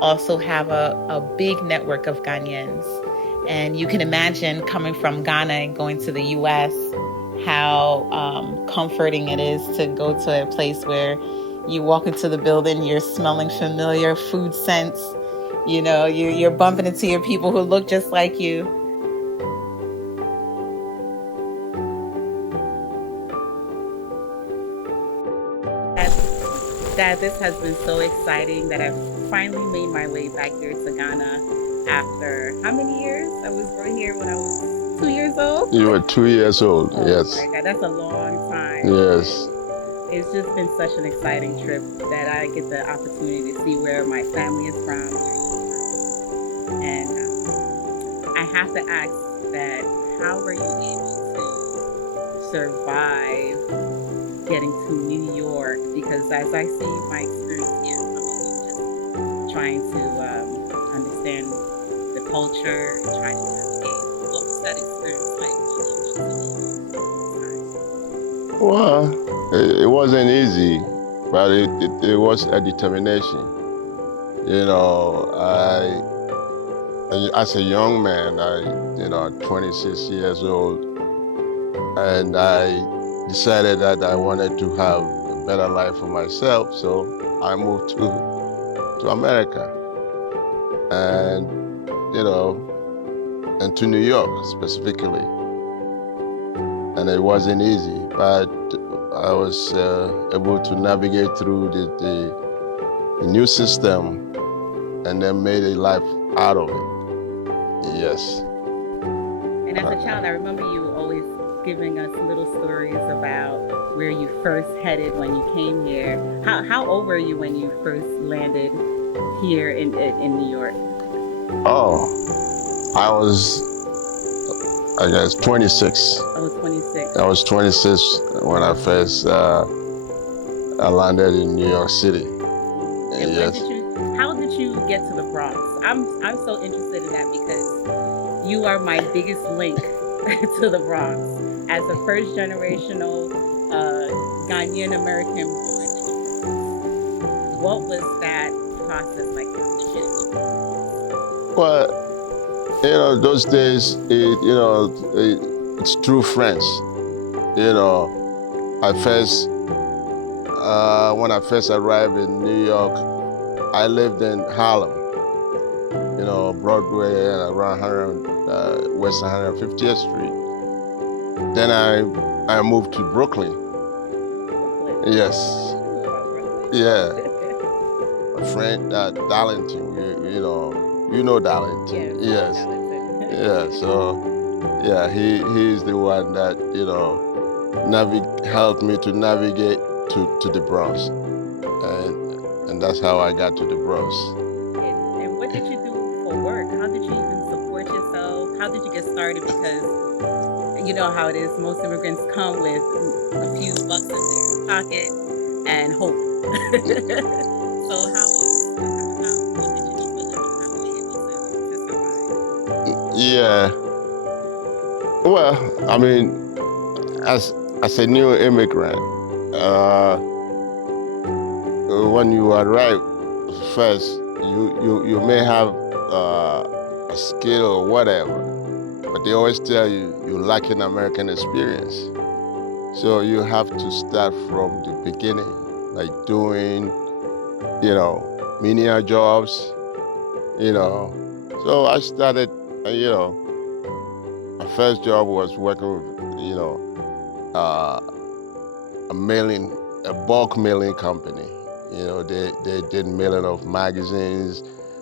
also have a big network of Ghanaians. And you can imagine coming from Ghana and going to the US, how comforting it is to go to a place where you walk into the building, you're smelling familiar food scents, you're bumping into your people who look just like you. Dad, this has been so exciting that I've finally made my way back here to Ghana after how many years? I was born here when I was 2 years old. You were 2 years old, Oh yes. my God, that's a long time. Yes. It's just been such an exciting trip that I get the opportunity to see where my family is from, and I have to ask that how were you able to survive getting to New York? Because as I see my experience here, just trying to understand the culture and trying to navigate. What was that experience like when you went to New York? Well, it wasn't easy, but it was a determination. As a young man, 26 years old, and I decided that I wanted to have a better life for myself, so I moved to America, and and to New York specifically. And it wasn't easy, but I was able to navigate through the new system and then made a life out of it. Yes. And as a child, I remember you always giving us little stories about where you first headed when you came here. How old were you when you first landed here in New York? Oh, I guess 26. I was 26. I was 26 when I first I landed in New York City. And Yes. how did you get to the Bronx? I'm so interested in that because you are my biggest link to the Bronx as a first generational Ghanaian American born in the Bronx. What was that process like? Well, those days, it's true friends. I first, when I first arrived in New York, I lived in Harlem, Broadway and around West 150th Street. Then I moved to Brooklyn. Yes. Yeah. My friend Darlington, you know Darlington. Yes. Yeah. So, yeah, he's the one that helped me to navigate to the Bronx, and that's how I got to the Bronx. And what did you do for work? How did you even support yourself? How did you get started? Because you know how it is. Most immigrants come with a few bucks in their pocket and hope. So what did you do for a living? How were you able to survive? Yeah. Well, I mean, as a new immigrant, when you arrive first, you may have a skill or whatever, but they always tell you lack an American experience. So you have to start from the beginning, like doing, menial jobs, So I started, my first job was working with, uh, a bulk mailing company. They did mailing of magazines,